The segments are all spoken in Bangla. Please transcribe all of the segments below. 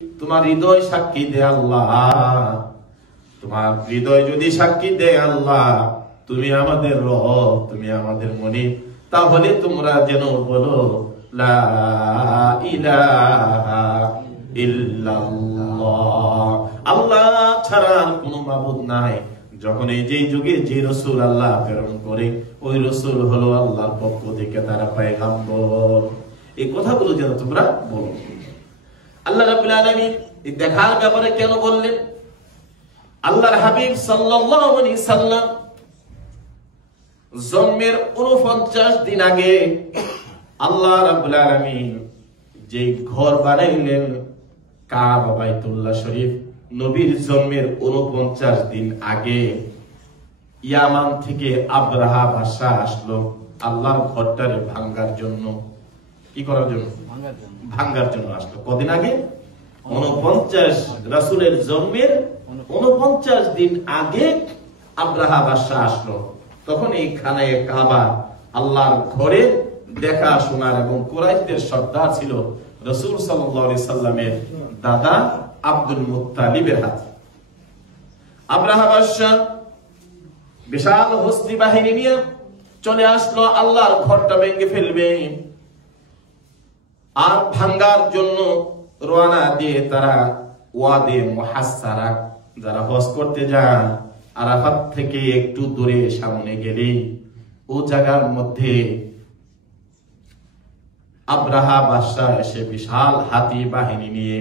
তোমার হৃদয় সাক্ষী দে আল্লাহ, তোমার হৃদয় যদি সাক্ষী দে আল্লাহ তুমি আমাদের রব, তুমি আমাদের মনিব, তাহলে তোমরা যেন বলো লা ইলাহা ইল্লাল্লাহ, আল্লাহ ছাড়া আর কোনো মাবুদ নাই। যখন এই যে যুগে যে রাসূল আল্লাহ প্রেরণ করে ওই রাসূল হলো আল্লাহর পক্ষ থেকে তারা পয়গম্বর। এই কথাগুলো যেন তোমরা বলো। আল্লাহ রাব্বুল আলামিন এই দেখার ব্যাপারে কেন বললেন? আল্লাহর হাবিব সাল্লাল্লাহু আলাইহি সাল্লাম জন্মের 49 দিন আগে আল্লাহ রাব্বুল আলামিন যে ঘর বানাইলেন কাবা বাইতুল্লাহ শরীফ, নবীর জন্মের 49 দিন আগে ইয়ামান থেকে আব্রাহা বাদশা আসলো আল্লাহর ঘরটারে ভাঙার জন্য। কি করার জন্য? ভাঙার জন্য আসলো। কদিন আগে? 49, রাসূলের জন্মের 49 দিন আগে আব্রাহা বাদশা আসলো। তখন এই খানায়ে কাবা আল্লাহর ঘরে দেখাশোনার এবং কুরাইশদের সর্দার ছিল রাসূল সাল্লাল্লাহু আলাইহি সাল্লামের দাদা আব্দুল মুত্তালিবের হাতে। আব্রাহা বাদশা বিশাল হস্তি বাহিনী নিয়ে চলে আসলো, আল্লাহর ঘরটা ভেঙে ফেলবে। আর ভাঙ্গার জন্য রওনা দিয়ে তারা ওয়াদে মুহাসসারা, যারা হজ করতে যান আরাফাত থেকে একটু দূরে সামনে গেলেই ও জায়গার মধ্যে আব্রাহা বাদশা এসে বিশাল হাতি বাহিনী নিয়ে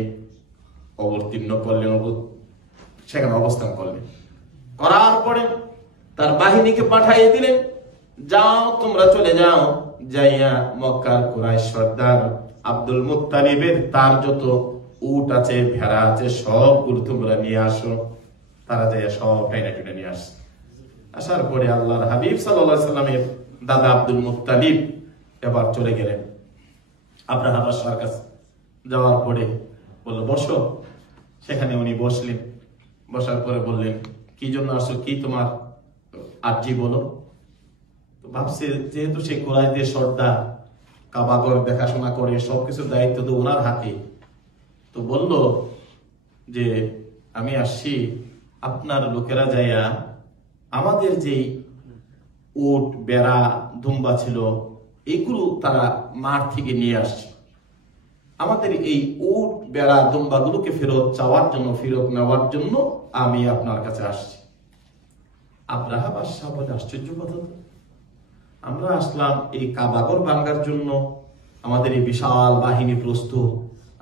অবতীর্ণ করলেন, সেখানে অবস্থান করলেন। করার পরে তার বাহিনীকে পাঠিয়ে দিলেন, যাও তোমরা চলে যাও, যাইয়া মক্কার কুরাইশ সর্দার আব্দুল মুত্তালিবের তার যত উট আছে ভেড়া আছে সবগুলো তোমরা নিয়ে আসো। তারা যাইয়া সব ভেড়া নিয়ে আসে। আসার পরে আল্লাহর হাবিব সাল্লাল্লাহু আলাইহি সাল্লামের দাদা আব্দুল মুত্তালিব এবার চলে গেলেন আব্রাহা বাদশার কাছে। যাওয়ার পরে বলল বসো, সেখানে উনি বসলেন। বসার পরে বললেন কি জন্য আসো, কি তোমার আর্জি বলো। তো ভাবছে যেহেতু সে কুরাইশদের সর্দার, কাবাগর দেখাশোনা করে সবকিছুর দায়িত্ব তো ওনার হাতে, তো বলল যে আমি আসছি আপনার লোকেরা যাইয়া আমাদের যে উট বেড়া দুম্বা ছিল এইগুলো তারা মাঠ থেকে নিয়ে আসছে, আমাদের এই উট বেড়া দুম্বা গুলোকে ফেরত চাওয়ার জন্য, ফেরত নেওয়ার জন্য আমি আপনার কাছে আসছি। আব্রাহা বাদশা বলে আশ্চর্য কথা তো, আমরা আসলাম এই কাবাগর ভাঙার জন্য, আমাদের এই বিশাল বাহিনী প্রস্তুত,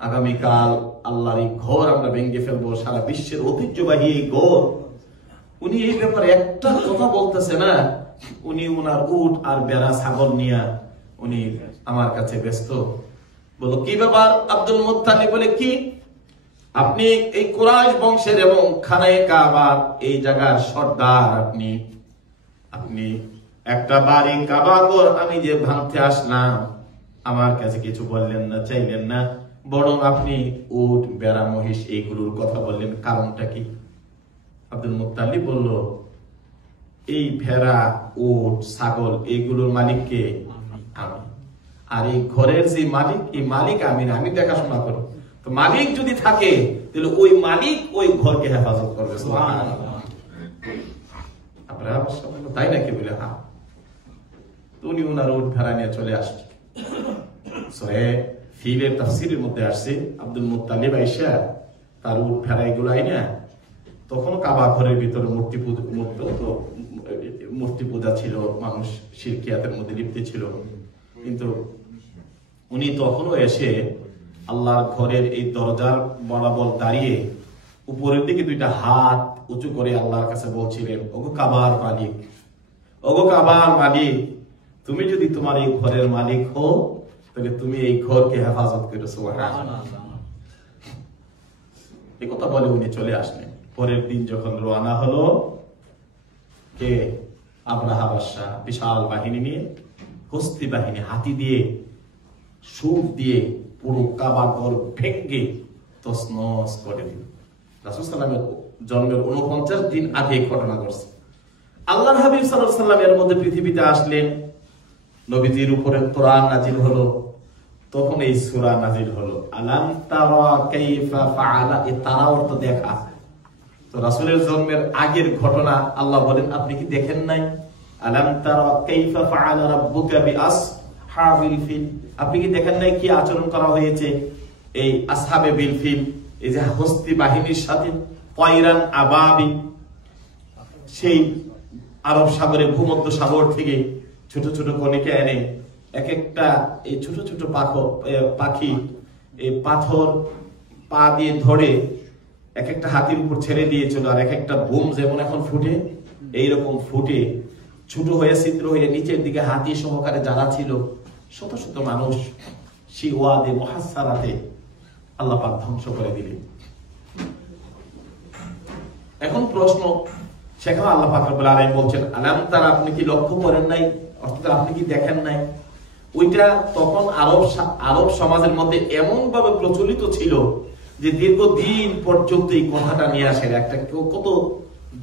আগামীকাল আল্লাহর এই ঘর আমরা ভেঙে ফেলবো, সারা বিশ্বের ঐতিহ্যবাহী এই ঘর। উনি এই ব্যাপারে একটা কথা বলতেছে না, উনি উনার উট আর বেড়া ছাগল নিয়ে উনি আমার কাছে ব্যস্ত। বলো কি ব্যাপার? আব্দুল মুত্তালিব বলে কি, আপনি এই কুরাইশ বংশের এবং খানায়ে কাবার এই জায়গার সর্দার, আপনি একটা বাড়ি কাবাগর আমি যে ভাঙতে আসলাম আমার কাছে কিছু বললেন না, চাইলেন না, বরং আপনি উট বেড়া মহিষ এইগুলোর কথা বললেন, কারণটা কি? আব্দুল মুত্তালিব বলল এই ভেড়া উট ছাগল এইগুলোর মালিককে আমি, আর এই ঘরের যে মালিক এই মালিক আমি দেখাশোনা করি। তো মালিক যদি থাকে তাহলে ওই মালিক ওই ঘরকে হেফাজত করবে। আপনারা তাই নাকি বলে হ্যাঁ। উনি উনার উট ভেড়া নিয়ে চলে আসছে। সূরা ফিলের তাফসীরের মধ্যে আসছে আব্দুল মুত্তালিব আইসা তার উট ভেড়া এগুলো আইনা, তখন কাবা ঘরের ভিতরে মূর্তি পূজা ছিল, মানুষ শিরকিয়াতের মধ্যে লিপ্ত ছিল, কিন্তু উনি তখনও এসে আল্লাহর ঘরের এই দরজার বরাবর দাঁড়িয়ে উপরের দিকে দুইটা হাত উঁচু করে আল্লাহর কাছে বলছিলেন, ওগো কাবার মালিক, ওগো কাবার মালিক, তুমি যদি তোমার এই ঘরের মালিক হও তাহলে তুমি এই ঘরকে হেফাজত করো। সুবহানাল্লাহ। এই কথা বলে উনি চলে আসলেন। পরের দিন যখন রওনা হলো কে? আব্রাহা বাদশা বিশাল বাহিনী নিয়ে, হস্তি বাহিনী, হাতি দিয়ে সুর দিয়ে পুরো কাবা ঘর ভেঙে তছনছ করে দিল। রাসূল সাল্লাল্লাহু আলাইহি ওয়াসাল্লামের জন্মের 49 দিন আগে ঘটনা ঘটছে। আল্লাহর হাবিব সাল্লাল্লাহু আলাইহি ওয়াসাল্লাম এর মধ্যে পৃথিবীতে আসলেন, নবীজির উপরে কোরআন নাজিল হলো। তখন এই সূরা নাযিল হলো, আলাম তারা কাইফা ফাআলা। এই তারা অর্থ দেখা। তো রাসূলের জন্মের আগের ঘটনা আল্লাহ বলেন আপনি কি দেখেন নাই? আলাম তারা কাইফা ফাআলা রাব্বুকা বিআসহাবিল ফিল। আপনি কি দেখেন নাই কি আচরণ করা হয়েছে এই আসহাবে বিল ফিল, এই যে হস্তি বাহিনীর সাথে। পয়রান আবাবি, সেই আরব সাগরে ভূমধ্য সাগর থেকে ছোট ছোট কণিকা এনে এক একটা এই ছোট ছোট পাখি এই পাথর পা দিয়ে ধরে এক একটা হাতির উপর ছেড়ে দিয়েছিল। আর এক একটা বুম যেমন এখন ফুটে, এইরকম ফুটে ছোট হয়ে ছিদ্র হয়ে নিচের দিকে হাতি সহকারে যারা ছিল শত শত মানুষ সেই ওয়াদে মুহাসসারাতে আল্লাহ পাক ধ্বংস করে দিলেন। এখন প্রশ্ন, সেখানে আল্লাহ পাক রব্বুল আলামিন বলছেন আলাম তারা, আপনি কি লক্ষ্য করেন নাই, অর্থাৎ আপনি কি দেখেন নাই? ওইটা তখন আরব সমাজের মধ্যে এমন ভাবে প্রচলিত ছিল যে দীর্ঘদিন পর্যন্ত এই কথাটা নিয়ে আসে। একটা কত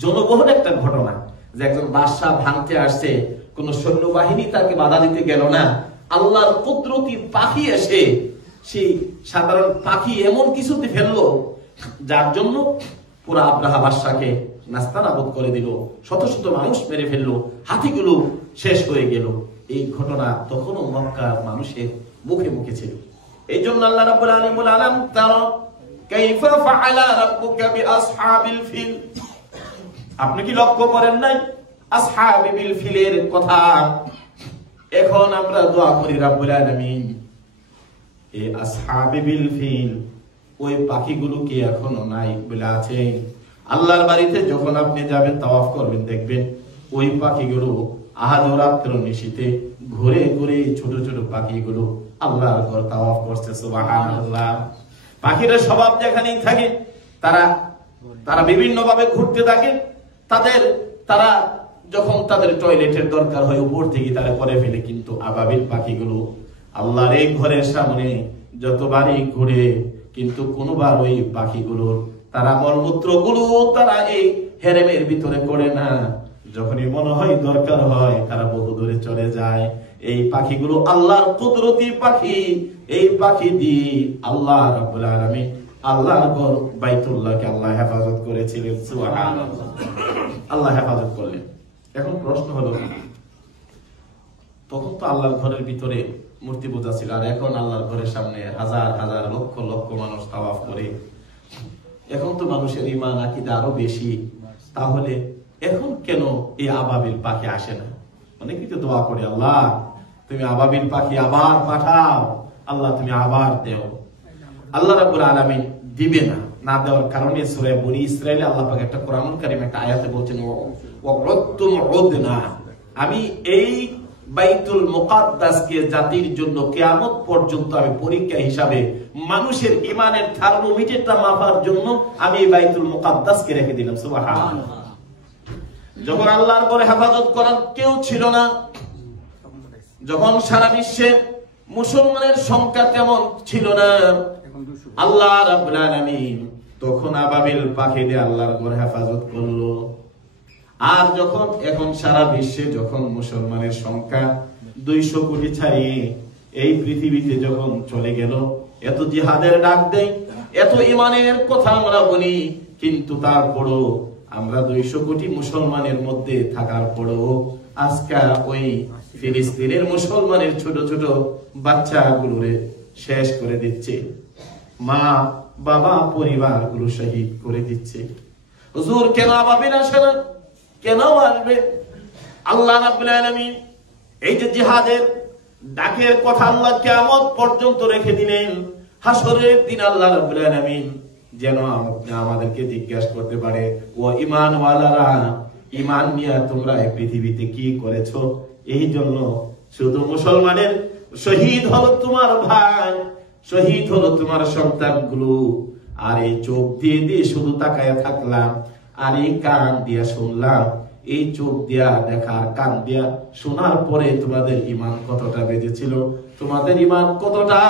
জনবহুল একটা ঘটনা যে একজন বাদশা ভাঙতে আসছে, কোন সৈন্যবাহিনী তাকে বাধা দিতে গেল না, আল্লাহর কুদরতি পাখি এসে সেই সাধারণ পাখি এমন কিছুতে ফেললো যার জন্য পুরা আব্রাহা বাদশাকে নাস্তানাবুদ করে দিল, শত শত মানুষ মেরে ফেললো, হাতিগুলো শেষ হয়ে গেল। এই ঘটনা তখনও মক্কার মানুষের মুখে মুখে ছিল। এই জন্য আল্লাহ রাব্বুল আলামিন বলেন আলাম তারা কাইফা ফাআলা রাব্বুকা বিআসহাবিল ফিল। আপনি কি লক্ষ্য করেন নাই আসহাবিল ফিলের কথা? এখন আমরা দোয়া করি রাব্বুল আলামিন এই আসহাবিল ফিল ওই পাখিগুলো কি এখনো নাই বলে আছে? আল্লাহর বাড়িতে যখন আপনি যাবেন তাওয়াফ করবেন, দেখবেন ওই পাখিগুলো আহাদরাত্র নিশীতে ঘুরে ঘুরে ছোট ছোট পাখিগুলো আল্লাহর ঘর তাওয়াফ করছে। সুবহানাল্লাহ। পাখিরা স্বভাব যেখানেই থাকে তারা বিভিন্ন ভাবে ঘুরতে থাকে। তারা যখন তাদের টয়লেটের দরকার হয় উপর থেকে তারা করে ফেলে, কিন্তু আবাবিল পাখিগুলো আল্লাহর এই ঘরের সামনে যতবারই ঘুরে কিন্তু কোনোবার ওই পাখিগুলোর তারা মলমূত্র গুলো তারা এই হেরেমের ভিতরে করে না। যখনই মনে হয় দরকার হয় তারা বহু দূরে চলে যায়। এই পাখিগুলো আল্লাহর কুদরতি পাখি। এই পাখি দিয়ে আল্লাহ রাব্বুল আলামিন আল্লাহর ঘর বাইতুল্লাহকে আল্লাহ হেফাজত করেছিলেন। সুবহানাল্লাহ। আল্লাহ হেফাজত করলেন। এখন প্রশ্ন হলো, তখন তো আল্লাহর ঘরের ভিতরে মূর্তি পূজা ছিল, আর এখন আল্লাহর ঘরের সামনে হাজার হাজার লক্ষ লক্ষ মানুষ তাওয়াফ করে। এখন তো মানুষের ঈমান আকীদা আরো বেশি। তাহলে এখন কেন এই আবাবিল পাখি আসে না? অনেকেই তো দোয়া করে আল্লাহ তুমি আবাবিল পাখি আবার পাঠাও, আল্লাহ তুমি আবার দেও। আল্লাহ রাব্বুল আলামিন দিবে না। না দেওয়ার কারণে সূরা বনী ইসরাঈলে আল্লাহ পাক একটা কোরআনুল কারীম একটা আয়াতে বলছেন ওয়াকুতুম উদনা, আমি এই বাইতুল মুকাদ্দাসকে জাতির জন্য কিয়ামত পর্যন্ত আমি পরীক্ষা হিসাবে মানুষের ঈমানের থার্মোমিটারটা মাপার জন্য আমি এই বাইতুল মুকাদ্দাসকে রেখে দিলাম। সুবহানাল্লাহ। যখন আল্লাহর ঘরে হেফাজত করার কেউ ছিল না, যখন সারা বিশ্বে মুসলমানের সংখ্যা তেমন ছিল না, আল্লাহ রাব্বুল আলামিন তখন আবাবিল পাখি দিয়ে আল্লাহর ঘরে হেফাজত করলো। আর যখন এখন সারা বিশ্বে যখন মুসলমানের সংখ্যা 200 কোটি ছাড়িয়ে এই পৃথিবীতে যখন চলে গেল, এত জিহাদের ডাক দেয়, এত ঈমানের কথা আমরা বলি, কিন্তু তারপরও আমরা 200 কোটি মুসলমানের মধ্যে থাকার পরও আজকে ওই ফিলিস্তিনের মুসলমানের ছোট ছোট বাচ্চাগুলোরে শেষ করে দিচ্ছে, মা বাবা পরিবারগুলো শহীদ করে দিচ্ছে। হুজুর কেন আবাবিল আসে না? কেন আসবে? আল্লাহ রাব্বুল আলামিন এই যে জিহাদের ডাকের কথা আল্লাহ কিয়ামত পর্যন্ত রেখে দিলেন। হাসরের দিন আল্লাহ রাব্বুল আলামিন যেন আমাদেরকে জিজ্ঞাসা করতে পারে, ও ঈমানওয়ালারা, ঈমান নিয়ে তোমরা এই পৃথিবীতে কি করেছো? এই জন্য শুধু মুসলমানের শহীদ হলো তোমার ভাই, শহীদ হলো তোমার সন্তানগুলো, আর এই চোখ দিয়ে দিয়ে শুধু তাকায়া থাকলাম, আর এই কান দিয়া শুনলাম। এই চোখ দিয়া দেখার কান দিয়া শোনার পরে তোমাদের ঈমান কতটা বেজেছিল, তোমাদের ঈমান কতটা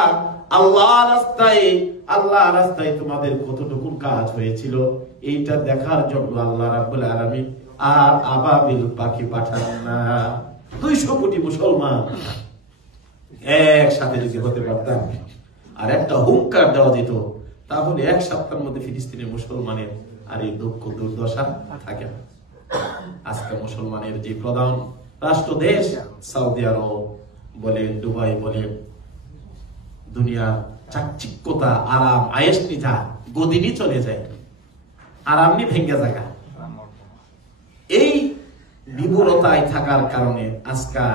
আল্লাহ রাস্তায় তোমাদের কতটুকু কাজ হয়েছিল, এইটা দেখার জন্য আল্লাহ রাব্বুল আলামিন আর আবাবিল পাখি পাঠান না। 200 কোটি মুসলমান একসাথে যদি হতে পারতাম আর একটা হুঙ্কার দেওয়া যেত, তাহলে এক সপ্তাহের মধ্যে ফিলিস্তিনের মুসলমানের আর এই দুঃখ দুর্দশা থাকে না। আজকে মুসলমানের যে প্রধান রাষ্ট্র দেশ সৌদি আরব বলে, দুবাই বলে, দুনিয়া চাকচিক্যতা, আরাম, আয়েশ নিজা গদিনি চলে যায়, আরামনি ভেঙ্গে জায়গা। এই বিবরতায় থাকার কারণে আজকা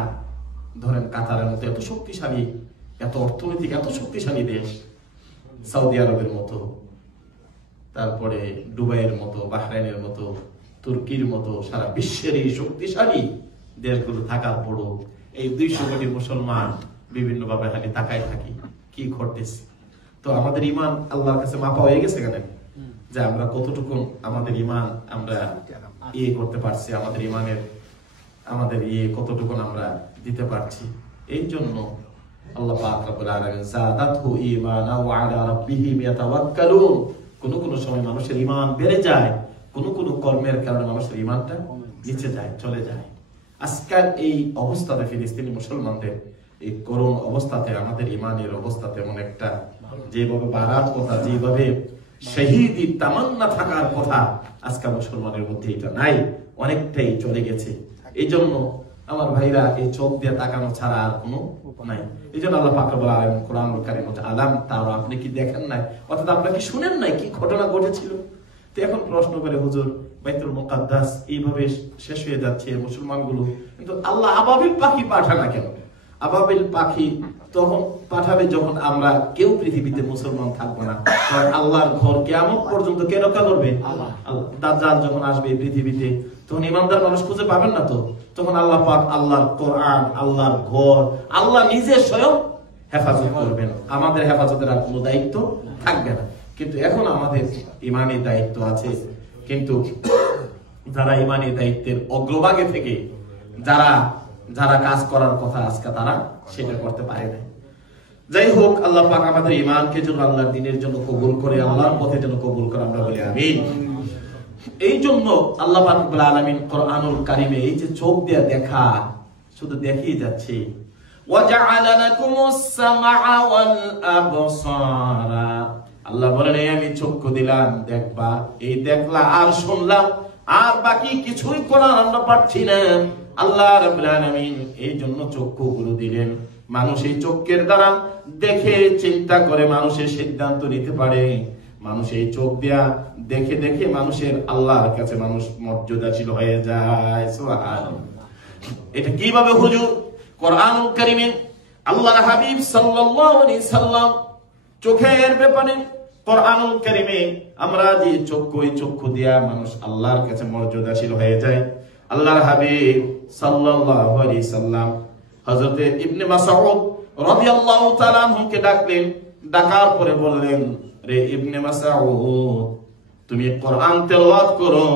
ধরেন কাতারের মতো এত শক্তিশালী, এত অর্থনৈতিক এত শক্তিশালী দেশ, সৌদি আরবের মতো, তারপরে দুবাইয়ের মতো, বাহরাইনের মতো, তুর্কির মতো সারা বিশ্বের এই শক্তিশালী দেশগুলো থাকার পরও এই 200 কোটি মুসলমান বিভিন্ন ভাবে খালি তাকায় থাকি কি ঘটতেছে। তো আমাদের ইমান আল্লাহর কাছে মাপা হয়ে গেছে কেন, যে আমরা কতটুকু আমাদের ইমান আমরা করতে পারছি, আমাদের ইমানের আমাদের কতটুকু আমরা দিতে পারছি। এই জন্য আল্লাহ পাক রব্বুল আলামিন যাদাতহু ঈমানা ওয়া আলা রাব্বিহিম ইয়াতাওয়াক্কালুন। কোন কোন সময় মানুষের ঈমান বেড়ে যায়, কোন কোন কর্মের কারণে মানুষের ঈমানটা নিচে যায়, চলে যায়। আজকাল এই অবস্থাতে ফিলিস্তিনি মুসলমানদের এই করুণ অবস্থাতে আমাদের ঈমানের অবস্থা তেমন একটা, যেভাবে বাড়ার কথা, যেভাবে শহীদি তামান্না থাকার কথা, আজকাল মুসলমানের মধ্যে এটা নাই, অনেকটাই চলে গেছে। এই জন্য আমার ভাইরা এই চোখ দিয়ে তাকানো ছাড়া আর কোনো নাই। এই জন্য আল্লাহ পাক রব্বুল আলামিন কোরআনুল কারীমে আলাম তারা, আপনি কি দেখেন নাই, অর্থাৎ আপনারা কি শুনেন নাই কি ঘটনা ঘটেছিল? তো এখন প্রশ্ন করে হুজুর বাইতুল মুকাদ্দাস এইভাবে শেষ হয়ে যাচ্ছে মুসলমানগুলো, কিন্তু আল্লাহ আবাবিল পাখি পাঠায় না কেন? আবাবিল পাখি তখন পাঠাবে যখন আমরা কেউ পৃথিবীতে মুসলমান থাকবো না। কারণ আল্লাহর ঘর কিয়ামত পর্যন্ত কে রক্ষা করবে? আল্লাহ। দাজ্জাল যখন আসবে পৃথিবীতে তখন ইমানদার মানুষ খুঁজে পাবেন না, তো তখন আল্লাহ পাক আল্লাহর কোরআন, আল্লাহর ঘর, আল্লাহ নিজে স্বয়ং হেফাজত করবেন, আমাদের হেফাজতের আর কোনো দায়িত্ব থাকবে না। কিন্তু এখন আমাদের ইমানি দায়িত্ব আছে, কিন্তু যারা ইমানি দায়িত্বের অগ্রভাগে থেকে যারা যারা কাজ করার কথা আজকে তারা সেটা করতে পারে না। যাই হোক, আল্লাহ পাক আমাদের ইমানকে যেন আল্লাহর দ্বীনের জন্য কবুল করে, আল্লাহর পথে যেন কবুল করে, আমরা বলি আমিন। এই জন্য আল্লাহ পাক রব্বুল আলামিন কোরআনুল কারীমে এই যে চোখ দিয়ে দেখা, শুধু দেখিয়ে যাচ্ছে, ওয়াজআলা লাকুমুস সামআ ওয়াল আবসারা। আল্লাহ বলেন আমি চক্ষু দিলাম, দেখবা, এই দেখলা আর শুনলাম, আর বাকি কিছুই করার আমরা পারছি না। আল্লাহ রাব্বুল আলামিন এই জন্য চক্ষুগুলো দিলেন, মানুষ এই চোখের দ্বারা দেখে চিন্তা করে মানুষের সিদ্ধান্ত নিতে পারে। মানুষ এই চোখ দিয়া দেখে দেখে মানুষের আল্লাহর কাছে মানুষ মর্যাদাশীল হয়ে যায়। সুবহানাল্লাহ। এটা কিভাবে হুজুর? কোরআনুল কারীমে আল্লাহর হাবিব সাল্লাল্লাহু আলাইহি সাল্লাম চোখের ব্যাপারে কোরআনুল কারীমে আমরা যে চক্ষু, এই চক্ষু দিয়া মানুষ আল্লাহর কাছে মর্যাদাশীল হয়ে যায়। আল্লাহর হাবিব সাল্লাল্লাহু আলাইহি সাল্লাম হযরত ইবনে মাসউদ রাদিয়াল্লাহু তাআলা আনহুকে ডাকলেন, ডাকার পরে বললেন, রে ইবনে মাসউদ, তুমি কোরআন তেলাওয়াত করো,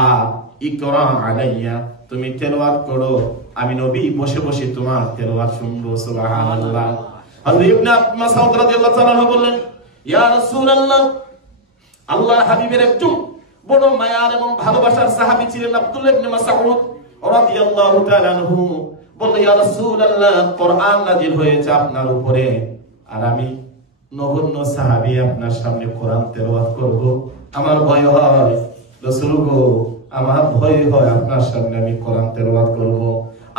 আর ইকরা আলাইয়া, তুমি তেলাওয়াত করো, আমি নবী বসে বসে তোমার তেলাওয়াত শুনবো। সুবহানাল্লাহ। হযরত ইবনে মাসউদ রাদিয়াল্লাহু তাআলা আনহু বললেন, ইয়া রাসূলুল্লাহ, আল্লাহর হাবিবের একজন বড় মায়ার এবং ভালোবাসার সাহাবী ছিলেন আব্দুল্লাহ ইবনে মাসউদ রাদিয়াল্লাহু তাআলা আনহু। বললেন, ইয়া রাসূলুল্লাহ, কোরআন নাযিল হয়েছে আপনার উপরে, আর আমি নগণ্য সাহাবী আপনার সামনে কোরআন তেলাওয়াত করব, আমার ভয় হয় রাসূল গো, আমার ভয় হয় আপনার সামনে আমি কোরআন তেলাওয়াত করব।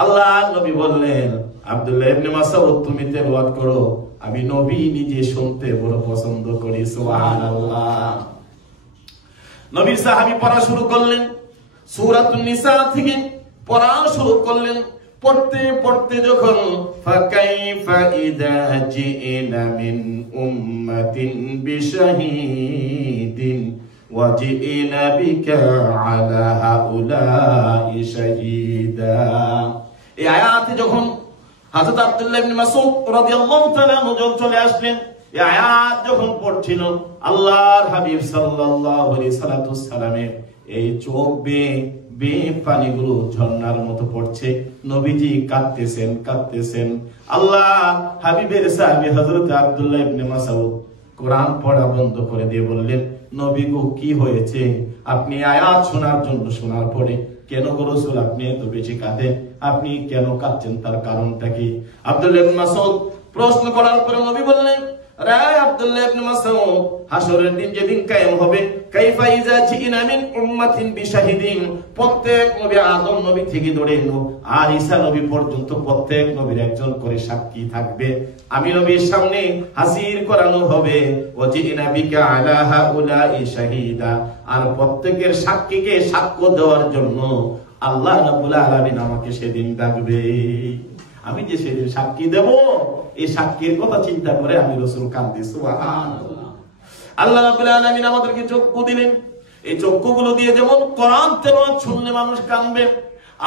আল্লাহর নবী বললেন, আব্দুল্লাহ ইবনে মাসউদ, তুমি তেলাওয়াত করো, আমি নবী নিজে শুনতে বড় পছন্দ করি। সুবহানাল্লাহ। নবী সাহাবী পড়া শুরু করলেন, সূরাতুন নিসা থেকে পড়া শুরু করলেন। পড়তে পড়তে যখন ফাকাইফা ইযা জিনা মিন উম্মাতিন বিশাহীদিন ওয়া জিনা বিকা আলা হাউলাই শাহীদা। এই আয়াতে যখন হযরত আব্দুল্লাহ ইবনে মাসউদ রাদিয়াল্লাহু তাআলা চলে আসলেন, এই আয়াত যখন পড়ছিল, আল্লাহর হাবিব সাল্লাল্লাহু আলাইহি সাল্লামের এই চোখ বেয়ে পানিগুলো ঝর্ণার মতো পড়ছে। নবীজি কাঁদতেছেন কাঁদতেছেন। আল্লাহ হাবিবের সাহাবী হযরত আব্দুল্লাহ ইবনে মাসউদ কোরআন পড়া বন্ধ করে দিয়ে বললেন, নবী গো, কি হয়েছে? আপনি আয়াত শোনার জন্য শোনার পরে কেন গো রাসূল আপনি এত বেশি কাঁদেন? আপনি কেন কাঁদছেন, তার কারণটা কি? আব্দুল্লাহ ইবনে মাসউদ প্রশ্ন করার পরে নবী বললেন, রে আব্দুল্লাহ ইবনে মাসউদ, হাসরের দিন যেদিন কায়েম হবে, কাইফা ইজা জিনা মিন উম্মাতিন বিশাহিদিন, প্রত্যেক নবী আদম নবী থেকে ধরে আর ঈসা নবী পর্যন্ত প্রত্যেক নবীর একজন করে সাক্ষী থাকবে। আমি নবীর সামনে হাজির করানো হবে, ওয়াজিনা বিকা আলা হাউলাই শাহিদা, আর প্রত্যেকের সাক্ষীকে সাক্ষ্য দেওয়ার জন্য আল্লাহ রাব্বুল আলামিন আমাকে সেদিন ডাকবে। আমি যে সেদিন সাক্ষী দেব, এই সাক্ষীর কথা চিন্তা করে আমি রাসূল কাঁদছি। সুবহানাল্লাহ। আল্লাহ রাব্বুল আলামিন আমাদেরকে চক্ষু দিলেন, এই চক্ষুগুলো দিয়ে যেমন কোরআন তেলাওয়াত শুনলে মানুষ কাঁদবে,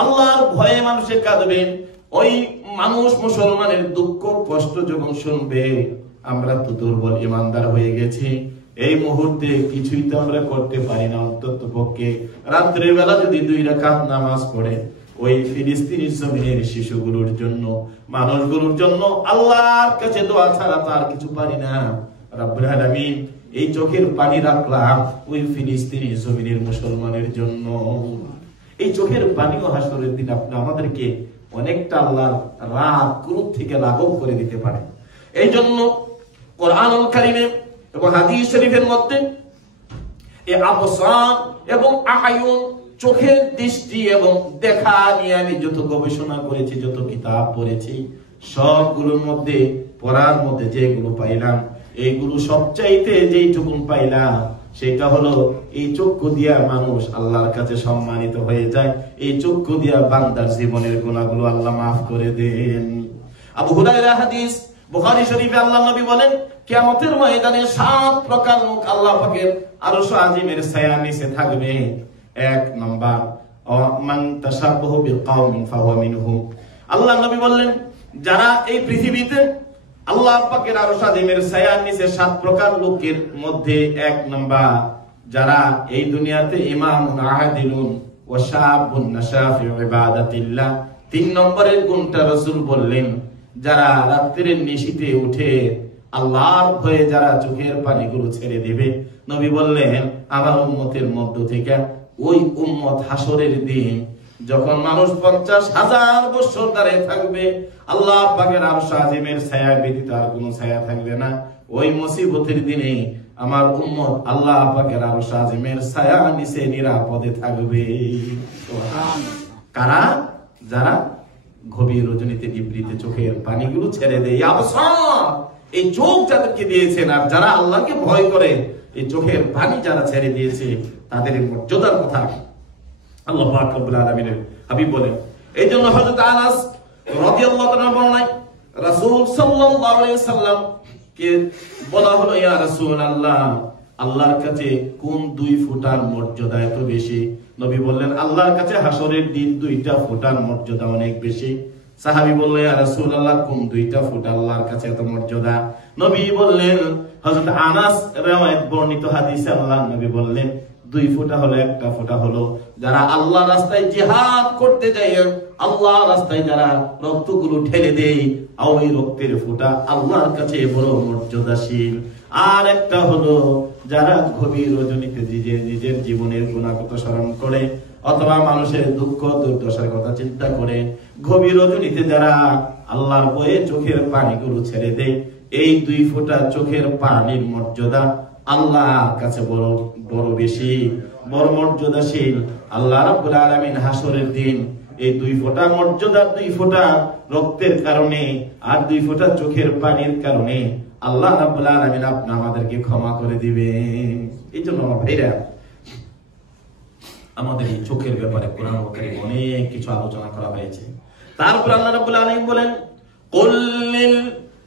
আল্লাহর ভয়ে মানুষে কাঁদবে, ওই মানুষ মুসলমানের দুঃখ কষ্ট যখন শুনবে, আমরা তো দুর্বল ইমানদার হয়ে গেছি, এই মুহূর্তে কিছুই তো আমরা করতে পারি না, অন্তত পক্ষে রাত্রের বেলা যদি 2 রাকাত নামাজ পড়ে ওই ফিলিস্তিনি জমিনের শিশুগুলোর জন্য, মানুষগুলোর জন্য আল্লাহর কাছে দোয়া ছাড়া তো আর কিছু পারি না। রব্বুল আলামিন এই চোখের পানি রাখলাম ওই ফিলিস্তিনি জমিনের মুসলমানের জন্য। এই চোখের পানিও হাসরের দিন আপনি আমাদেরকে অনেকটা আল্লাহর রাগ ক্রোধ থেকে লাঘব করে দিতে পারে। এই জন্য কোরআনুল কারীমে এবং হাদিস শরীফের মধ্যে এই আবসার এবং আয়ুন, চোখের দৃষ্টি এবং দেখা নিয়ে আমি যত গবেষণা করেছি, যত কিতাব পড়েছি, সবগুলোর মধ্যে পড়ার মধ্যে যেগুলো পাইলাম, এইগুলো সবচাইতে যেইটুকু পাইলাম সেটা হলো এই চক্ষু দিয়া মানুষ আল্লাহর কাছে সম্মানিত হয়ে যায়, এই চক্ষু দিয়া বান্দার জীবনের গুনাহগুলো আল্লাহ মাফ করে দেন। আবু হুরায়রা হাদিস, বুখারী শরীফে আল্লাহ নবী বলেন, কিয়ামতের ময়দানে 7 প্রকার লোক আল্লাহ পাকের আরশ আজিমের ছায়ার নিচে থাকবে। 1 নাম্বার, মান তাশাব্বাহু বিকাওমিন ফাহুয়া মিনহুম। আল্লাহ নবী বললেন, যারা এই পৃথিবীতে আল্লাহ পাকের আরশ আজিমের ছায়ার নিচে 7 প্রকার লোকের মধ্যে 1 নাম্বার, যারা এই দুনিয়াতে ইমামুন আদিলুন ওয়া শাবুন নাশা ফি ইবাদাতিল্লাহ। 3 নম্বরের গুণটা রাসূল বললেন, যারা রাত্রির নিশিতে উঠে আল্লাহর ভয়ে যারা চোখের পানিগুলো ছেড়ে দিবে। নবী বললেন, আমার উম্মতের মধ্য থেকে ওই উম্মত হাসরের দিন যখন মানুষ 50,000 বছর দাঁড়িয়ে থাকবে, আল্লাহ পাকের আরশ আজিমের ছায়া ব্যতীত আর কোনো ছায়া থাকবে না, ওই মুসিবতের দিনে আমার উম্মত আল্লাহ পাকের আরশ আজিমের ছায়া নিচে নিরাপদে থাকবে। কারা? যারা গভীর রজনীতে নিভৃতে চোখের পানিগুলো ছেড়ে দেয়। এই চোখ যাদেরকে দিয়েছেন, আর যারা আল্লাহকে ভয় করে এই চোখের পানি যারা ছেড়ে দিয়েছে, তাদের মর্যাদার কথা আল্লাহ পাক রব্বুল আলামিনের হাবিব বলেন। এই জন্য হযরত আনাস রাদিয়াল্লাহু তাআলা বর্ণনায় রাসূল সাল্লাল্লাহু আলাইহি সাল্লাম কে বলা হলো, ইয়া রাসূলুল্লাহ, আল্লাহর কাছে কোন 2 ফুটার মর্যাদা এত বেশি? নবী বললেন, আল্লাহর কাছে হাসরের দিন 2টা ফুটার মর্যাদা অনেক বেশি। সাহাবী বললেন, ইয়া রাসূলুল্লাহ, কোন 2টা ফুট আল্লাহর কাছে এত মর্যাদা? নবী বললেন, হযরত আনাস riwayat বর্ণিত হাদিসে আল্লাহর নবী বললেন, 2 ফুটা হলো, 1টা ফুটা হলো যারা আল্লাহর রাস্তায় জিহাদ করতে যায়, আল্লাহর রাস্তায় যারা রক্তগুলো ঢেলে দেয়, ওই রক্তের ফুটা আল্লাহর কাছে বড় মর্যাদাশীল। আর একটা হলো যারা গভীর রজনীতে নিজের জীবনের গুনাহ কথা স্মরণ করে অথবা মানুষের দুঃখ দুর্দশার কথা চিন্তা করে গভীর রজনীতে যারা আল্লাহর ভয়ে চোখের পানিগুলো ছেড়ে দেয়, এই 2 ফোঁটা চোখের পানির মর্যাদা আল্লাহর কাছে বড় বড় বেশি, বড় মর্যাদাশীল। আল্লাহ রাব্বুল আলামিন হাসরের দিন এই 2 ফোঁটা মর্যাদা, 2 ফোঁটা রক্তের কারণে আর 2 ফোঁটা চোখের পানির কারণে আল্লাহ রাব্বুল আলামিন আপনি আমাদেরকে ক্ষমা করে দিবেন। এই জন্য আমার ভাইরা, আমাদের এই চোখের ব্যাপারে কোরআন কারীম অনেক কিছু আলোচনা করা হয়েছে। তারপর আল্লাহ রাব্বুল আলামিন বলেন, কুল লিল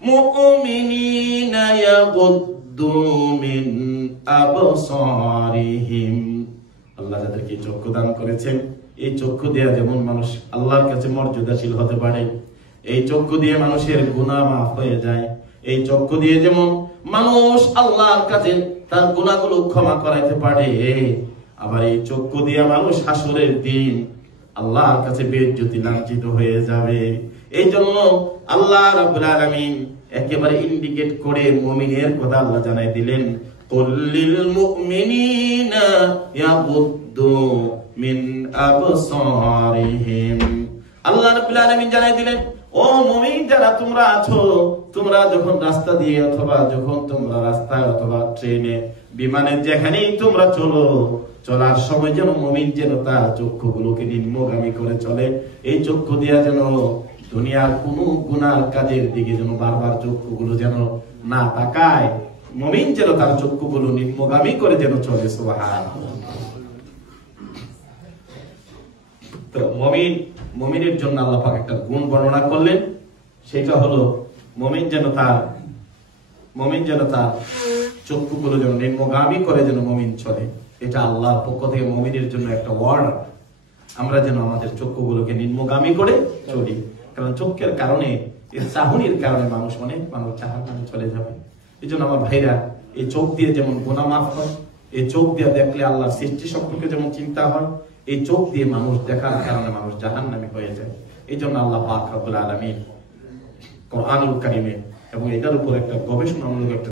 মুমিনিনা ইয়াগুদ্দু মিন আবসারিহিম। আল্লাহ যাদেরকে চক্ষু দান করেছেন, এই চক্ষু দিয়ে যেমন মানুষ আল্লাহর কাছে মর্যাদাশীল হতে পারে, এই চক্ষু দিয়ে মানুষের গুনাহ মাফ হয়ে যায়, এই চক্ষু দিয়ে যেমন মানুষ আল্লাহর কাছে তার গুনাহগুলো ক্ষমা করাইতে পারে, আবার এই চক্ষু দিয়ে মানুষ হাসরের দিন আল্লাহর কাছে বেইজ্জতি লাঞ্ছিত হয়ে যাবে। এই জন্য আল্লাহ রাব্বুল আলামিন একেবারে ইন্ডিকেট করে মুমিনের কথা আল্লাহ জানাই দিলেন, কুল লিল মুমিনিনা ইয়াগুদ্দু মিন আবসারিহিম। আল্লাহ রাব্বুল আলামিন জানাই দিলেন, ও মুমিন যারা তোমরা আছো, তোমরা যখন রাস্তা দিয়ে অথবা যখন তোমরা রাস্তায় অথবা ট্রেনে বিমানে যেখানেই তোমরা চলো, চলার সময় যেন মুমিন যেন তার চক্ষুগুলোকে নিম্নগামী করে চলে। এই চক্ষু দিয়া যেন দুনিয়ার কোনো গুনার কাজের দিকে যেন বারবার চক্ষুগুলো যেন না তাকায়, মুমিন যেন তার চক্ষুগুলো নিম্নগামী করে যেন চলে। সুবহানাল্লাহ। তো মুমিনের জন্য আল্লাহ পাক একটা গুণ বর্ণনা করলেন, সেটা হলো মুমিন যেন তার চক্ষুগুলো যেন নিম্নগামী করে যেন মুমিন চলে। এটা আল্লাহর পক্ষ থেকে মুমিনের জন্য একটা ওয়ার্ড, আমরা যেন আমাদের চক্ষুগুলোকে নিম্নগামী করে চলি। কারণ চোখের কারণে, এর চাহনির কারণে মানুষ জাহান্নামে চলে যাবে। এই জন্য আমার ভাইরা, এই চোখ দিয়ে যেমন গুনাহ মাফ হয়, এই চোখ দিয়ে দেখলে আল্লাহর সৃষ্টি সম্পর্কে যেমন চিন্তা হয়, এই চোখ দিয়ে মানুষ দেখার কারণে মানুষ জাহান্নামী হয়ে যায়। এই জন্য আল্লাহ পাক রব্বুল আলামিন কোরআনুল কারীমে এবং এটার উপর একটা গবেষণামূলক একটা